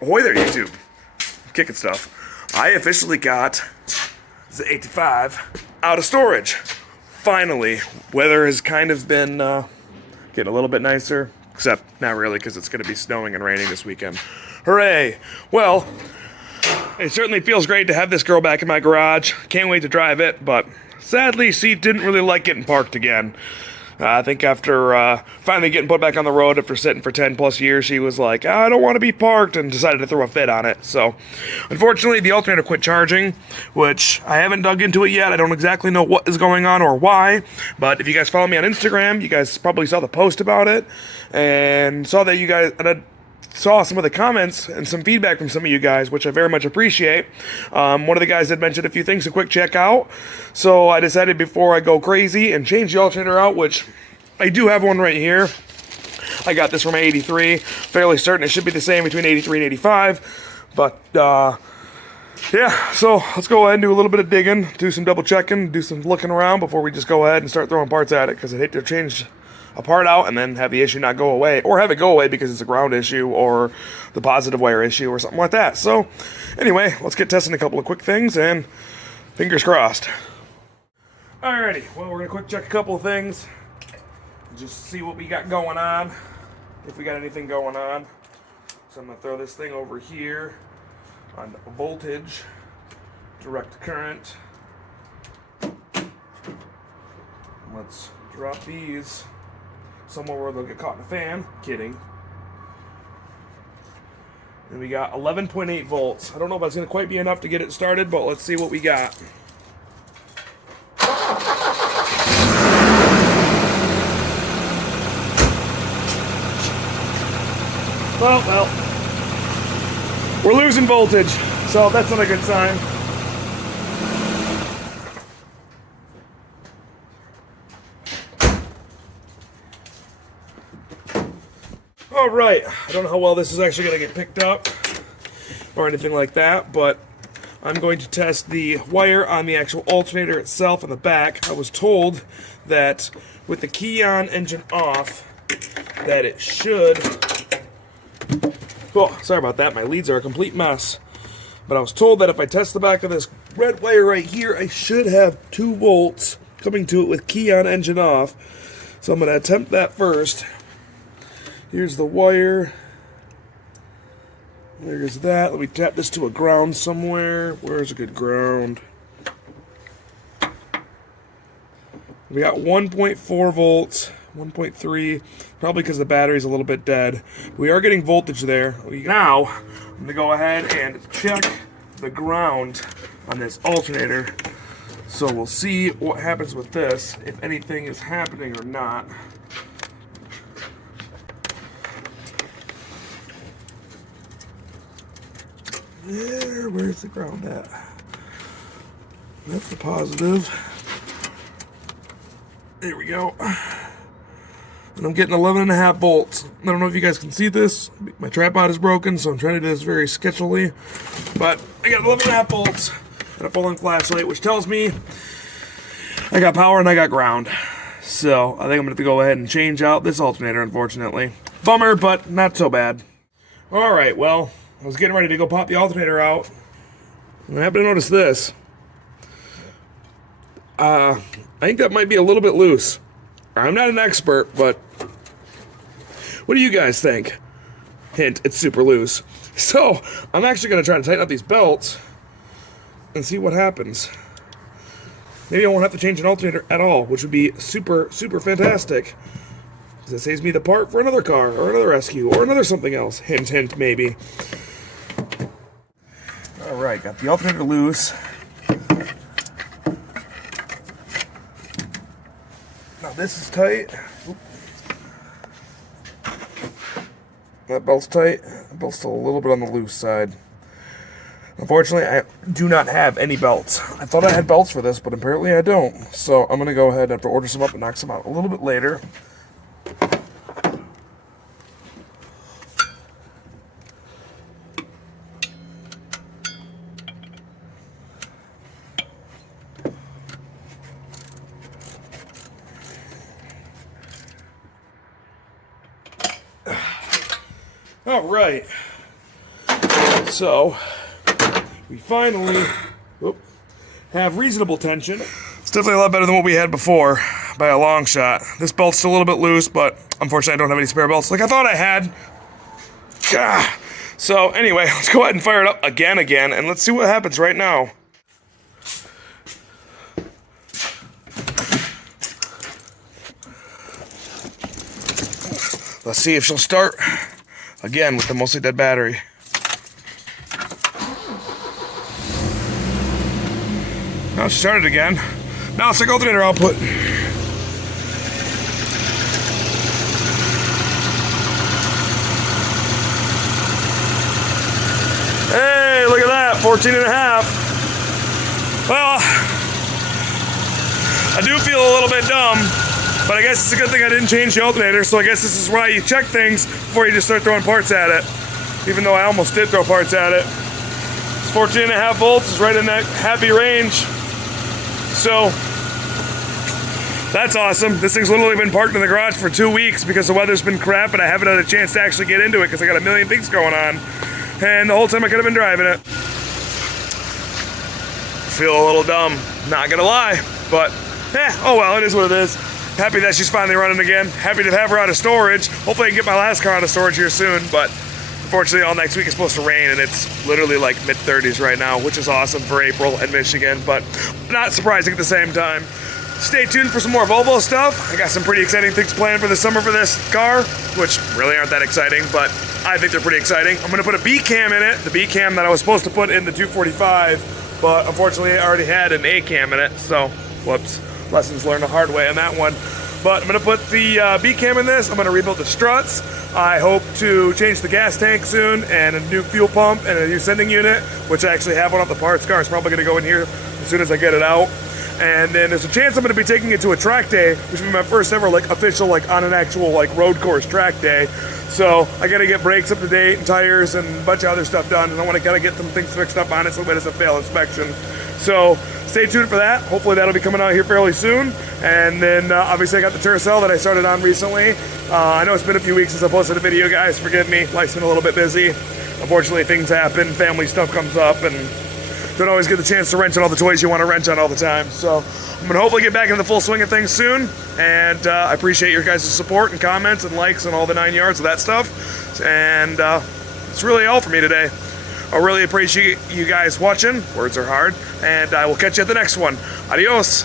Ahoy there, YouTube. Kicking stuff. I officially got the 85 out of storage. Finally. Weather has kind of been getting a little bit nicer. Except, not really, because it's going to be snowing and raining this weekend. Hooray! Well, it certainly feels great to have this girl back in my garage. Can't wait to drive it, but sadly, she didn't really like getting parked again. I think after finally getting put back on the road after sitting for 10 plus years, she was like, I don't want to be parked, and decided to throw a fit on it. So, unfortunately, the alternator quit charging, which I haven't dug into it yet. I don't exactly know what is going on or why, but if you guys follow me on Instagram, you guys probably saw the post about it, and saw that you guys... saw some of the comments and some feedback from some of you guys, which I very much appreciate. One of the guys had mentioned a few things to quick check out, so I decided before I go crazy and change the alternator out, which I do have one right here. I got this from 83, fairly certain it should be the same between 83 and 85, but yeah, so let's go ahead and do a little bit of digging, do some double checking, do some looking around before we just go ahead and start throwing parts at it, because I'd hate to change a part out and then have the issue not go away, or have it go away because it's a ground issue or the positive wire issue or something like that. So anyway, let's get testing a couple of quick things and fingers crossed. Alrighty, well, we're gonna quick check a couple of things, just see what we got going on, if we got anything going on. So I'm gonna throw this thing over here on voltage, direct current. Let's drop these somewhere where they'll get caught in the fan. Kidding. And we got 11.8 volts. I don't know if that's going to quite be enough to get it started, but let's see what we got. Well, we're losing voltage, so that's not a good sign. Alright, I don't know how well this is actually going to get picked up or anything like that, but I'm going to test the wire on the actual alternator itself in the back. I was told that with the key on, engine off, that it should... Oh, sorry about that, my leads are a complete mess. But I was told that if I test the back of this red wire right here, I should have 2 volts coming to it with key on, engine off. So I'm going to attempt that first. Here's the wire. There's that. Let me tap this to a ground somewhere. Where's a good ground? We got 1.4 volts, 1.3, probably because the battery's a little bit dead. We are getting voltage there. Now, I'm going to go ahead and check the ground on this alternator. So we'll see what happens with this, if anything is happening or not. There, where's the ground at? That's the positive. There we go. And I'm getting 11.5 volts. I don't know if you guys can see this. My tripod is broken, so I'm trying to do this very sketchily. But I got 11.5 volts and a full-on flashlight, which tells me I got power and I got ground. So I think I'm going to have to go ahead and change out this alternator, unfortunately. Bummer, but not so bad. Alright, well, I was getting ready to go pop the alternator out, and I happened to notice this. I think that might be a little bit loose. I'm not an expert, but what do you guys think? Hint, it's super loose. So, I'm actually going to try to tighten up these belts and see what happens. Maybe I won't have to change an alternator at all, which would be super, super fantastic. Because it saves me the part for another car, or another rescue, or another something else. Hint, hint, maybe. Alright, got the alternator loose. Now this is tight. Oop. That belt's tight. That belt's still a little bit on the loose side. Unfortunately, I do not have any belts. I thought I had belts for this, but apparently I don't. So I'm going to go ahead and have to order some up and knock some out a little bit later. All right. So we finally have reasonable tension. It's definitely a lot better than what we had before by a long shot. This belt's still a little bit loose, but unfortunately I don't have any spare belts like I thought I had. So anyway, let's go ahead and fire it up again, and let's see what happens right now. Let's see if she'll start again with the mostly dead battery. Now she started again. Now let's check alternator output. Hey, look at that, 14 and a half. Well, I do feel a little bit dumb, but I guess it's a good thing I didn't change the alternator, so I guess this is why you check things before you just start throwing parts at it. Even though I almost did throw parts at it. It's 14 and a half volts, it's right in that happy range. So, that's awesome. This thing's literally been parked in the garage for 2 weeks because the weather's been crap and I haven't had a chance to actually get into it because I got a million things going on. And the whole time I could have been driving it. Feel a little dumb, not gonna lie, but oh well, it is what it is. Happy that she's finally running again. Happy to have her out of storage. Hopefully I can get my last car out of storage here soon, but unfortunately all next week is supposed to rain and it's literally like mid-30s right now, which is awesome for April in Michigan, but not surprising at the same time. Stay tuned for some more Volvo stuff. I got some pretty exciting things planned for the summer for this car, which really aren't that exciting, but I think they're pretty exciting. I'm gonna put a B cam in it, the B cam that I was supposed to put in the 245, but unfortunately I already had an A cam in it, so whoops. Lessons learned the hard way on that one. But I'm gonna put the B cam in this. I'm gonna rebuild the struts. I hope to change the gas tank soon and a new fuel pump and a new sending unit, which I actually have one off the parts car. It's probably gonna go in here as soon as I get it out. And then there's a chance I'm gonna be taking it to a track day, which will be my first ever like official, like on an actual like road course track day. So I gotta get brakes up to date and tires and a bunch of other stuff done, and I wanna kinda get some things fixed up on it so it doesn't fail inspection. So stay tuned for that. Hopefully that'll be coming out here fairly soon. And then obviously I got the Tercel that I started on recently. I know it's been a few weeks since I posted a video, guys. Forgive me. Life's been a little bit busy. Unfortunately, things happen. Family stuff comes up, and don't always get the chance to wrench on all the toys you want to wrench on all the time. So I'm going to hopefully get back into the full swing of things soon. And I appreciate your guys' support and comments and likes and all the 9 yards of that stuff. And it's really all for me today. I really appreciate you guys watching. Words are hard. And I will catch you at the next one. Adios.